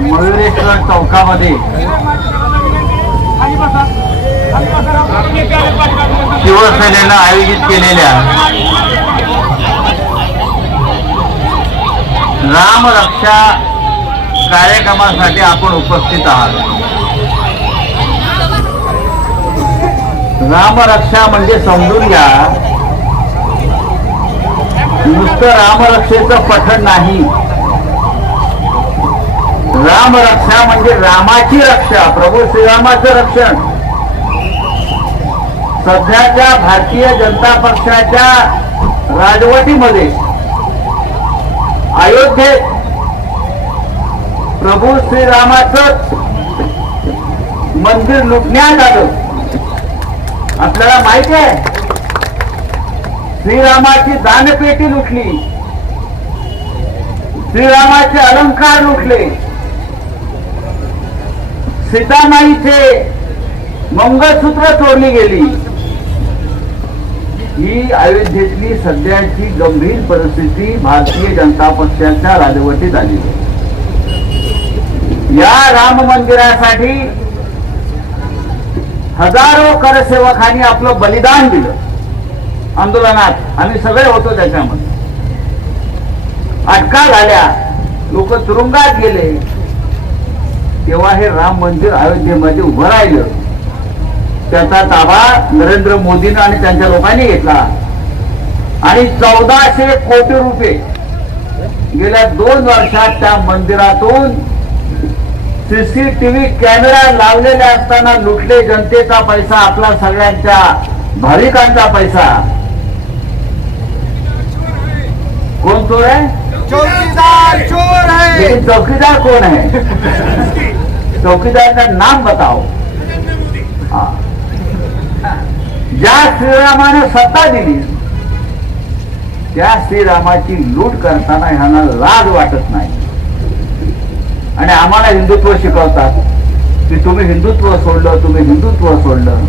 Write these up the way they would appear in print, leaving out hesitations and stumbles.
मयुरेश्वर चौकामध्ये शिवसेनेनं आयोजित केलेल्या रामरक्षा कार्यक्रमासाठी आपण उपस्थित आहात. रामरक्षा म्हणजे समजून घ्या, नुसतं रामरक्षेचं पठण नाही. रामरक्षा म्हणजे रामाची रक्षा, प्रभू श्रीरामाचं रक्षण. सध्याच्या भारतीय जनता पक्षाच्या राजवटीमध्ये अयोध्येत प्रभू श्रीरामाचं मंदिर लुटण्यात आलं. आपल्याला माहिती आहे, श्रीरामाची दानपेटी लुटली, श्रीरामाचे अलंकार लुटले, सीतामाईचे मंगळसूत्र चोरली गेली. ही अयोध्येतली सध्याची गंभीर परिस्थिती भारतीय जनता पक्षाच्या राजवटीत आली. या राम मंदिरासाठी हजारो करसेवकांनी आपलं बलिदान दिलं. आंदोलनात आम्ही सगळे होतो, त्याच्यामध्ये अटका झाल्या, लोक तुरुंगात गेले. तेव्हा हे राम मंदिर अयोध्येमध्ये उभं राहिलं. त्याचा ताबा नरेंद्र मोदींनी आणि त्यांच्या लोकांनी घेतला आणि 1400 कोटी रुपये गेल्या 2 वर्षात त्या मंदिरातून सीसीटीव्ही कॅमेरा लावलेले असताना लुटले. जनतेचा पैसा, आपला सगळ्यांच्या भाविकांचा पैसा. कोण चोर आहे? चौकीदार चोर है. लेकिन चौकीदार कौन है? चौकीदार का नाम बताओ. ज्या श्रीरामाने सत्ता दिली त्या श्रीरामाची लूट करताना ह्यांना लाज वाटत नाही. आणि आम्हाला हिंदुत्व शिकवतात की तुम्ही हिंदुत्व सोडलं, तुम्ही हिंदुत्व सोडलं.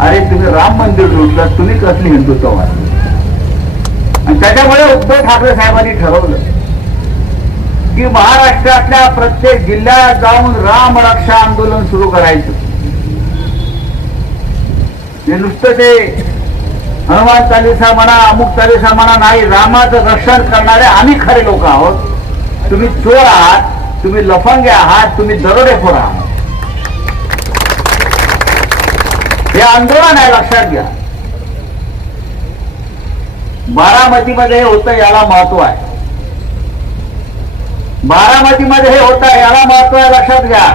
अरे तुम्ही राम मंदिर लुटलं, तुम्ही कसली हिंदुत्ववादी? आणि त्याच्यामुळे उद्धव ठाकरे साहेबांनी ठरवलं की महाराष्ट्रातल्या प्रत्येक जिल्ह्यात जाऊन राम रक्षा आंदोलन सुरू करायचं. हे नुसतं ते हनुमान चालीसा म्हणा, अमुक चालीसा म्हणा नाही. रामाचं रक्षण करणारे आम्ही खरे लोक आहोत. तुम्ही चोर आहात, तुम्ही लफंगे आहात, तुम्ही दरोडेखोर आहात. हे आंदोलन आहे, लक्षात घ्या. बारामतीमध्ये हे होतं, याला महत्व आहे. बारामतीमध्ये हे होतं, याला महत्व आहे, लक्षात घ्या.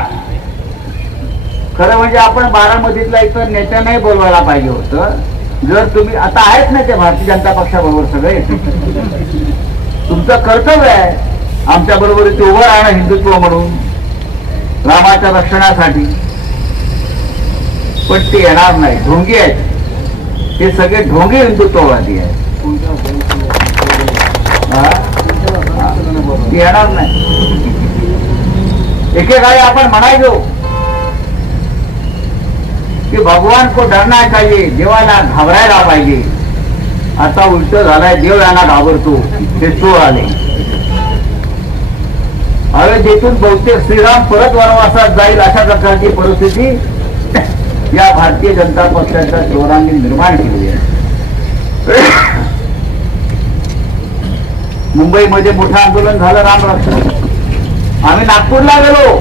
खरं म्हणजे आपण बारामतीतला इतर नेत्यांनाही बोलवायला पाहिजे होतं. जर तुम्ही आता आहेत ना ते भारतीय जनता पक्षाबरोबर सगळे, तुमचं कर्तव्य आहे आमच्या बरोबर ते उभं राहणं हिंदुत्व म्हणून, रामाच्या रक्षणासाठी. पण ते येणार नाही, ढोंगी आहेत. हे सगळे ढोंगी हिंदुत्ववादी आहेत. ते येणार नाही. एकेकाळी आपण म्हणायचो कि भगवान को डरना चाहिए, देवाला घाबरायला पाहिजे. आता उलट झालाय, देव यांना घाबरतो. ते चोर आले. अयोध्येतून बहुतेक श्रीराम परत वनवासात जाईल अशा प्रकारची परिस्थिती या भारतीय जनता पक्षाच्या चोरांनी निर्माण केली आहे. मुंबईमध्ये मोठं आंदोलन झालं राम रक्षा. आम्ही नागपूरला गेलो.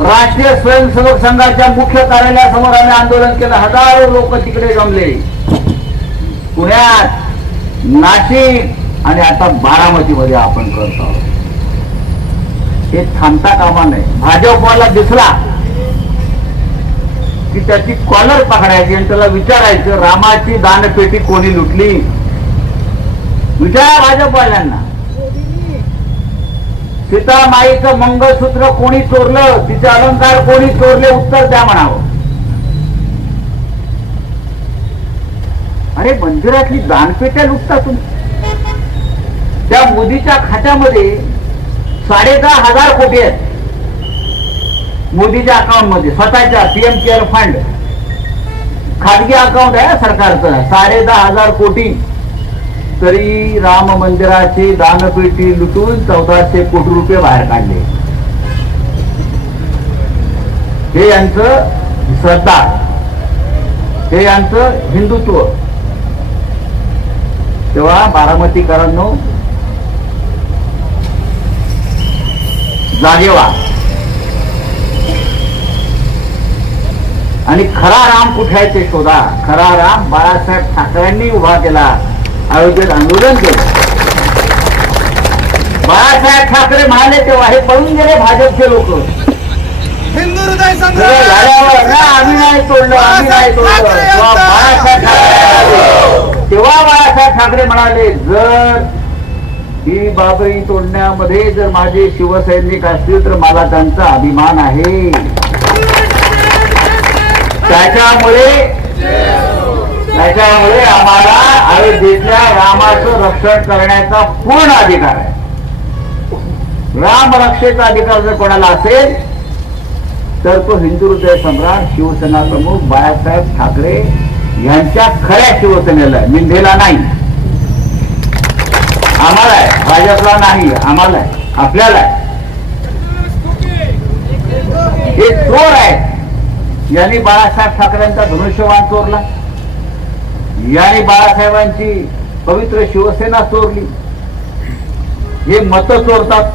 राष्ट्रीय स्वयंसेवक संघाच्या मुख्य कार्यालयासमोर आम्ही आंदोलन केलं. हजारो लोक तिकडे जमले. पुण्यात, नाशिक आणि आता बारामतीमध्ये आपण करत आहोत. हे थांबता कामा नये. भाजपवाला दिसला की त्याची कॉलर पकडायची आणि त्याला विचारायचं रामाची दानपेटी कोणी लुटली. विचारा भाजपवाल्यांना. सीतामाईचं मंगळसूत्र कोणी चोरलं, तिचे अलंकार कोणी चोरले, उत्तर द्या म्हणावं. अरे मंदिरातली दानपेट्या लुटता तुम्ही. त्या मोदीच्या खात्यामध्ये 10,500 कोटी आहेत. मोदीच्या अकाउंट मध्ये, स्वतःच्या पीएम केअर फंड, खाजगी अकाउंट आहे सरकारचं. 10,500 कोटी. तरी राम मंदिराची दानपेटी लुटून 1400 कोटी रुपये बाहेर काढले. हे यांचं श्रद्धा, हे यांचं हिंदुत्व. तेव्हा बारामतीकरांनो, जागे व्हा आणि खरा राम कुठे आहे ते शोधा. खरा राम बाळासाहेब ठाकरेंनी उभा केला, अयोध्येत आंदोलन केलं. बाळासाहेब ठाकरे म्हणाले तेव्हा हे पळून गेले भाजपचे लोक. हिंदू हृदय झाल्यावर ना आम्ही नाही तोडलं, आम्ही नाही तोडलं. तेव्हा बाळासाहेब ठाकरे म्हणाले, जर ही बाबरी तोडण्यामध्ये जर माझे शिवसैनिक असतील तर मला त्यांचा अभिमान आहे. त्याच्यामुळे आम्हाला अयोध्येतल्या रामाचं रक्षण करण्याचा पूर्ण अधिकार आहे. राम रक्षेचा अधिकार जर कोणाला असेल तर तो हिंदू हृदय सम्राट शिवसेना प्रमुख बाळासाहेब ठाकरे यांच्या खऱ्या शिवसेनेला, निंदेला नाही. आम्हाला आहे, भाजपला नाही. आम्हाला आहे, आपल्याला आहे. हे चोर आहे. यांनी बाळासाहेब ठाकरेंचा धनुष्यबाण चोरला, यांनी बाळासाहेबांची पवित्र शिवसेना चोरली. हे मत चोरतात,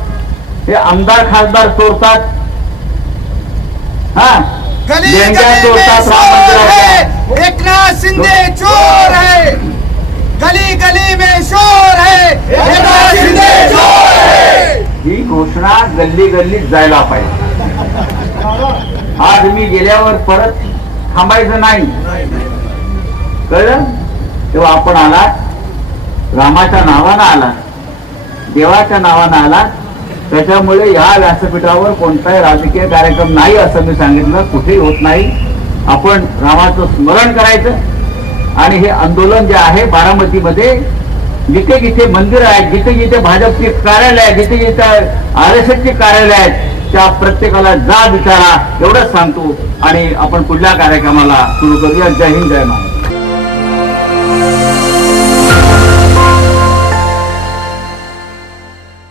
हे आमदार खासदार चोरतात. गली गली में शोर है, एकनाथ शिंदे चोर है. गली गली में शोर है, एकनाथ शिंदे चोर है. ही घोषणा गल्ली गल्लीत जायला पाहिजे. आज मी गेल्यावर परत थांबायचं नाही, कळलं? तेव्हा आपण आलात, रामाच्या नावानं आला, देवाच्या नावानं आला. त्याच्यामुळे या व्यासपीठावर कोणताही राजकीय कार्यक्रम नाही असं मी सांगितलं, कुठेही होत नाही. आपण रामाचं स्मरण करायचं आणि हे आंदोलन जे आहे बारामतीमध्ये, जिथे जिथे मंदिर आहेत, जिथे जिथे भाजपची कार्यालय आहेत, जिथे जिथे RSSची कार्यालय आहेत, त्या प्रत्येकाला जा विचारा, एवढंच सांगतो. आणि आपण पुढल्या कार्यक्रमाला सुरू करूया. जय हिंद, जय महाराष्ट्र.